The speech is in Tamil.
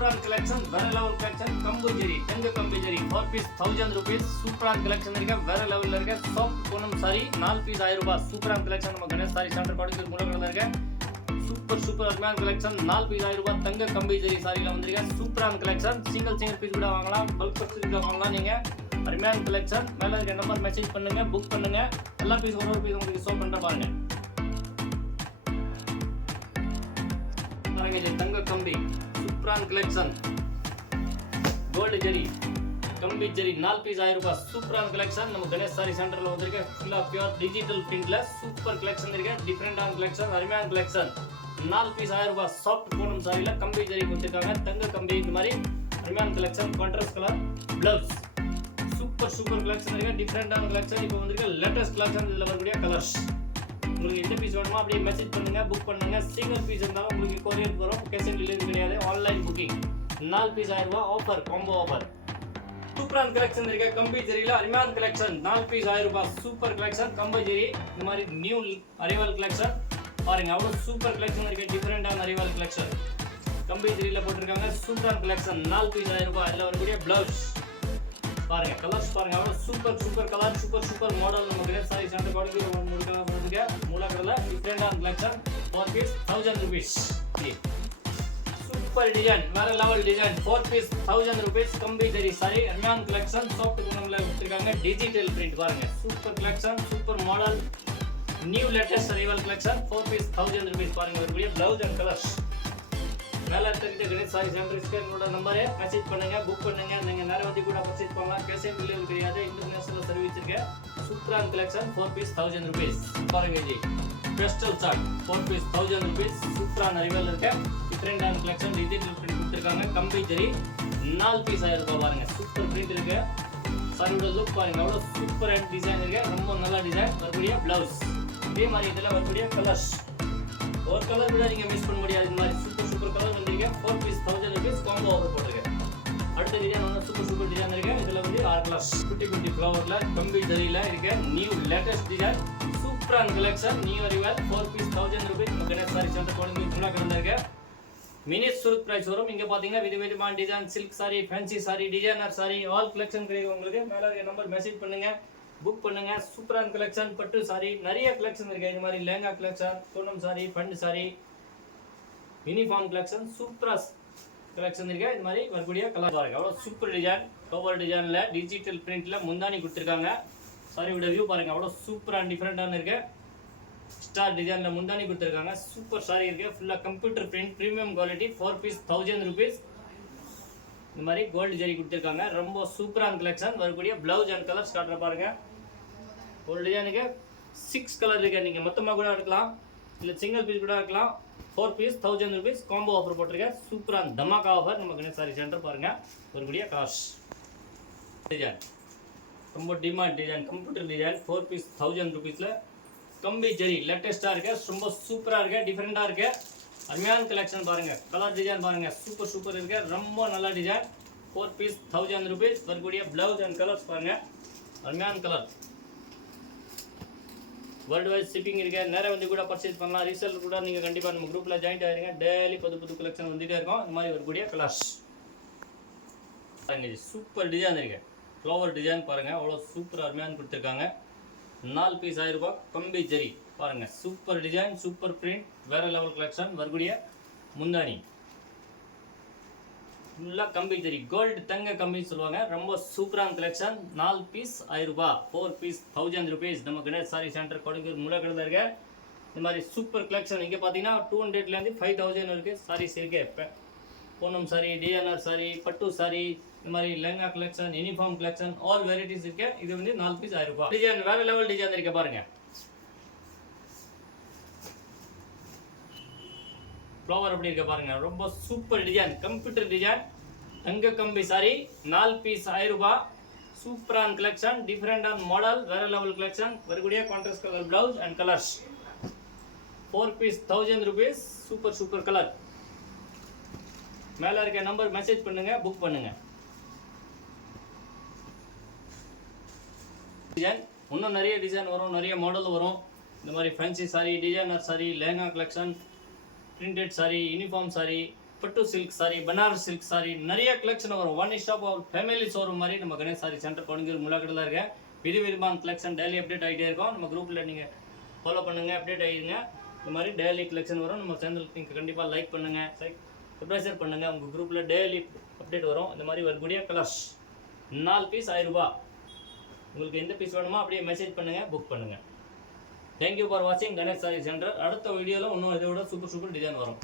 சூப்பரான கலெக்ஷன், வேற லெவல் கலெக்ஷன். கம்புஜரி தங்க கம்புஜரி 4 பீஸ் 1000 rupees. சூப்பரான கலெக்ஷன் இருக்க, வேற லெவல்ல இருக்க. சாஃப்ட் பூனம் சாரி 4 பீஸ் 1000 ரூபாய். சூப்பரான கலெக்ஷன் நம்ம கணேஷ் சாரி சென்டர் கோயம்புத்தூர் மூலக்கடல இருக்க. சூப்பர் அருமையான கலெக்ஷன். 4 பீஸ் 1000 ரூபாய் தங்க கம்புஜரி சாரில வந்திருக்க. சூப்பரான கலெக்ஷன். சிங்கிள் பீஸ் கூட வாங்கலாம், பல்க் பர்ச்சேஸ் கூட வாங்கலாம். நீங்க அருமையான கலெக்ஷன். மேல இருக்க நம்பர் மெசேஜ் பண்ணுங்க, புக் பண்ணுங்க. எல்லா பீஸ் ஒரு பீஸ் உங்களுக்கு ஷோ பண்ற பாருங்க. தங்க கம்பி சூப்பரான கலெக்ஷன். கோல்டு ஜெரி கம்பி ஜெரி 4 பீஸ் 1000 ரூபாய். சூப்பரான கலெக்ஷன் நம்ம கணேஷ் சாரி சென்டர்ல வந்திருக்க. ஃபுல்லா பியூர் டிஜிட்டல் பிரிண்ட்ல சூப்பர் கலெக்ஷன் இருக்கு. டிஃபரெண்டான கலெக்ஷன், அருமையான கலெக்ஷன். 4 பீஸ் 1000 ரூபாய். சாஃப்ட் பூனம் சாரில கம்பி ஜெரி கொடுத்திருக்காங்க. தங்க கம்பி இந்த மாதிரி அருமையான collection. Contrast colour blouse. Super collection இருக்கு. டிஃபரெண்டான கலெக்ஷன். இப்போ வந்திருக்க லேட்டஸ்ட் கலெக்ஷன். இதுல வரக்கூடிய கலர்ஸ் உங்களுக்கு எந்த பீஸ் வேணுமோ அப்படியே மெசேஜ் பண்ணுங்க, புக் பண்ணுங்க. சிங்கிள் பீஸ் இருந்தாலும் உங்களுக்கு கொரியர் வரும். கேஷ் ஆன் டெலிவரி கிடையாது, ஆன்லைன் புக்கிங். 4 பீஸ் 1000 ரூபாய் ஆஃபர், காம்போ ஆஃபர். சூப்பரான கலெக்ஷன் இருக்கு. கம்பி ஜெரியில அருமையான கலெக்ஷன். 4 பீஸ் 1000 ரூபாய். Super collection. கம்பி ஜெரி இந்த மாதிரி நியூ அரைவல் கலெக்ஷன் பாருங்க. அவ்வளவு சூப்பர் கலெக்ஷன் இருக்கு. டிஃபரெண்டான அரைவல் கலெக்ஷன் கம்பி ஜெரியில போட்டிருக்காங்க. சூப்பரான கலெக்ஷன். 4 பீஸ் 1000 ரூபாய். அதுல வரக்கூடிய பிளவுஸ் பாருங்க, கலர்ஸ் பாருங்க. அவ்வளவு சூப்பர் கலர், சூப்பர் மாடல். நம்ம கணேஷ் சாரி சென்டர் கோயம்புத்தூர் மூலக்கடல. டிஃபரெண்டான collection. 4 piece 1000 rupees. Super design, வேற லெவல் டிசைன். 4 piece 1000 rupees. கம்பி ஜெரி சாரி அருமையான கலெக்ஷன். சாஃப்ட் பூனம்ல கொடுத்திருக்காங்க. டிஜிட்டல் பிரிண்ட் பாருங்க. Super collection, super model, new latest arrival collection. 4 piece 1000 rupees. பாருங்க வரக்கூடிய பிளவுஸ் அண்ட் கலர்ஸ். மேல இருக்க கணேஷ் சாரி சென்டருக்கு என்னோட நம்பரை மெசேஜ் பண்ணுங்க, புக் பண்ணுங்க. நீங்க நேரம் வந்து கூட பர்ச்சேஸ் பண்ணலாம். கேஷ் ஆன் டெலிவரி கிடையாது, இன்டர்நேஷனல் சர்வீஸ் இருக்கு. சூப்பரான கலெக்ஷன். 4 piece 1000 rupees. பாருங்க ஜி பெஸ்டல் சார்ட் 4 பீஸ் 1000 rupees. சூப்பரான அரைவல் இருக்கு. டிஃபரெண்டான கலெக்ஷன். டிஜிட்டல் பிரிண்ட் கொடுத்திருக்காங்க. கம்பி ஜெரி 4 பீஸ் 1000 ரூபாய். பாருங்க சூப்பர் பிரிண்ட் இருக்கு. சாரியோட லுக் பாருங்க, அவ்வளவு சூப்பர் அண்ட் டிசைன் இருக்கு. ரொம்ப நல்ல டிசைன். வரக்கூடிய பிளவுஸ் இதே மாதிரி இதுல வரக்கூடிய கலர்ஸ். ஒரு கலர் கூட நீங்க மிஸ் பண்ண முடியாது. இந்த மாதிரி சூப்பர் கலர் வந்திருக்கு. 4 பீஸ் 1000 rupees. காம்போ ஆஃபர் போட்டுருக்கேன். அடுத்த டிசைன் வந்து சூப்பர் டிசைன் இருக்கு. இதுல வந்து 6 கலர்ஸ் குட்டி ஃப்ளவர்ல கம்பி ஜரியில இருக்கு. New latest design. சூப்பரான collection. New arrival. 4 piece 1000 rupees. Ganesh sari centre Coimbatore மூலக்கடல இருக்கு. மினி சூரத் பிரைஸ் வரும். இங்க பாத்தீங்கன்னா விதவிதமான design, silk sari, fancy sari, designer sari, all collection கிடைக்கும் உங்களுக்கு. மேல இருக்க நம்பர் மெசேஜ் பண்ணுங்க, புக் பண்ணுங்க. சூப்பரான கலெக்ஷன். பட்டு சாரி நிறைய கலெக்ஷன் இருக்கு. இந்த மாதிரி lehenga collection, Poonam sorry, fund sorry, uniform collection, சூப்பரா கலெக்ஷன் இருக்கு. இந்த மாதிரி வரக்கூடிய கலர் பாருங்க. அவ்வளவு சூப்பர் டிசைன். கவர் டிசைன்ல டிஜிட்டல் பிரிண்ட்ல முந்தானி கொடுத்திருக்காங்க. சாரியோட வியூ பாருங்க, அவ்வளவு சூப்பரா டிஃபரெண்டான இருக்கு. ஸ்டார் டிசைன்ல முந்தானி கொடுத்திருக்காங்க. சூப்பர் சாரி இருக்கு. ஃபுல்லா computer print, premium quality. 4 piece 1000 rupees. இந்த மாதிரி கோல்டு ஜெரி கொடுத்திருக்காங்க. ரொம்ப சூப்பரான கலெக்ஷன். வரக்கூடிய பிளவுஸ் அண்ட் கலர்ஸ் காட்டுற பாருங்க. ஒரு டிசைனுக்கு 6 கலர் இருக்கு. நீங்க மொத்தமா கூட எடுக்கலாம், இல்ல சிங்கிள் பீஸ் கூட எடுக்கலாம். 4 பீஸ் 1000 rupees. காம்போ ஆஃபர் போட்டிருக்கேன். சூப்பரான தமாகா ஆஃபர். நம்ம கணேஷ் சாரி சென்டர் பாருங்க. வரக்கூடிய கலர்ஸ் டிசைன் ரொம்ப demand design. Computer design. 4 piece 1000 rupeesல கம்பி ஜெரி லேட்டஸ்டா இருக்கு. ரொம்ப சூப்பரா இருக்கு. டிஃபரெண்டா இருக்கு. அருமையான கலெக்ஷன் பாருங்க. கலர் டிசைன் பாருங்க, சூப்பர் இருக்கு. ரொம்ப நல்ல டிசைன். 4 piece 1000 rupees. வரக்கூடிய பிளவுஸ் அண்ட் கலர்ஸ் பாருங்க. அருமையான கலர். வேர்ல்டு வைட் ஷிப்பிங் இருக்கு. நேரம் வந்து கூட பர்ச்சேஸ் பண்ணலாம். ரீசேல் கூட நீங்க கண்டிப்பா நம்ம குரூப்ல ஜாயின் ஆயிருங்க. டெய்லி புது கலெக்ஷன் வந்துட்டே இருக்கும். இந்த மாதிரி வரக்கூடிய கலர்ஸ் பாருங்க. சூப்பர் டிசைன் இருக்கு. ஃப்ளவர் டிசைன் பாருங்க, அவ்வளவு சூப்பர் அருமையான கொடுத்திருக்காங்க. 4 பீஸ் 1000 ரூபாய். கம்பி ஜெரி பாருங்க. சூப்பர் டிசைன், சூப்பர் பிரிண்ட், வேற லெவல் கலெக்ஷன். வரக்கூடிய முந்தானி ஃபுல்லா கம்பி ஜெரி, கோல்டு தங்க கம்பி சொல்லுவாங்க. ரொம்ப சூப்பரான கலெக்ஷன். 4 பீஸ் 1000 ரூபாய். 4 பீஸ் 1000 rupees. நம்ம கணேஷ் சாரி சென்டர் கோயம்புத்தூர் மூலக்கடல இருக்கு. இந்த மாதிரி சூப்பர் கலெக்ஷன். இங்க பாத்தீங்கன்னா 200 இருந்து 5000 இருக்கு சாரீஸ் இருக்கு. பூனம் சாரி, டிஎன்ஆர் சாரி, பட்டு சாரி, இந்த மாதிரி lehenga collection, uniform collection, all varieties இருக்கு. இது வந்து 4 பீஸ் 1000 ரூபாய். டிசைன் வேற லெவல் டிசைன் இருக்கு பாருங்க. ஃப்ளவர் அப்படி இருக்கு பாருங்க. ரொம்ப சூப்பர் டிசைன். Computer design. தங்க கம்பி சாரி 4 பீஸ் 1000 ரூபாய். சூப்பரான கலெக்ஷன். டிஃபரெண்டான மாடல், வேற லெவல் கலெக்ஷன். வரக்கூடிய contrast colour blouse and colours. 4 piece 1000 rupees. Super colour. மேல இருக்க நம்பர் மெசேஜ் பண்ணுங்க, புக் பண்ணுங்க. டிசைன் இன்னும் நிறைய டிசைன் வரும், நிறைய மாடல் வரும். இந்த மாதிரி fancy sari, designer sari, lehenga collection, printed sari, uniform sari, பட்டு சில்க் சாரி, பனாரஸ் சில்க் சாரி, நிறைய கலெக்ஷன் வரும். ஒன் ஸ்டாப் ஃபேமிலி ஷோரூம் மாதிரி நம்ம கணேஷ் சாரி சென்டர் கொடுங்கிற முலாக்கட்டில் இருக்க விதவிதமான கலெக்ஷன் டெய்லி அப்டேட் ஆகிட்டே இருக்கும். நம்ம குரூப்பில் நீங்கள் ஃபாலோ பண்ணுங்கள், அப்டேட் ஆகிடுங்க. இந்த மாதிரி டெய்லி கலெக்ஷன் வரும். நம்ம சேனல் நீங்கள் கண்டிப்பாக லைக் பண்ணுங்கள், சப்ஸ்கிரைப் பண்ணுங்கள். உங்கள் குரூப்பில் டெய்லி அப்டேட் வரும். இந்த மாதிரி வரக்கூடிய கலர்ஸ் 4 பீஸ் 1000 ரூபாய். உங்களுக்கு எந்த பீஸ் வேணுமோ அப்படியே மெசேஜ் பண்ணுங்கள், புக் பண்ணுங்கள். தேங்க்யூ ஃபார் வாட்சிங் கணேஷ் சாரி சென்டர். அடுத்த வீடியோவில் இன்னும் இதை விட சூப்பர் டிசைன் வரும்.